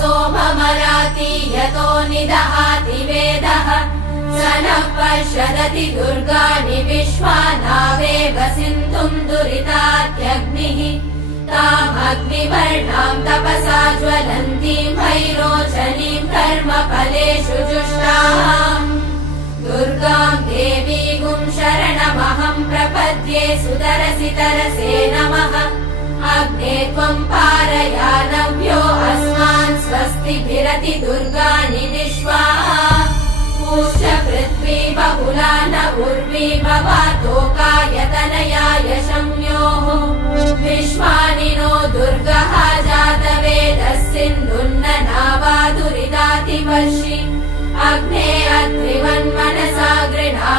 सोममराति यतो निदहाति वेदः स नः पश्यदति दुर्गाणि विश्वानावेव सिन्धुम् दुरितात्यग्निः तामग्निवर्णाम् तपसा ज्वलन्तीम् भैरोचनीम् कर्मफलेषु जुष्टाम् दुर्गाम् देवीगुम् शरणमहम् प्रपद्ये सुतरसि तरसे नमः अग्ने त्वम् पारयानव्यो अस्मान् स्वस्तिभिरति दुर्गाणि विश्वा पूष्य पृथ्वी बहुला न उर्वी भवातोकायतनयाय शम्योः विश्वानि नो दुर्गः जातवेदः सिन्धुन्न नावा दुरितातिवर्षि अग्ने अत्रिवन्मनसा गृह्णाति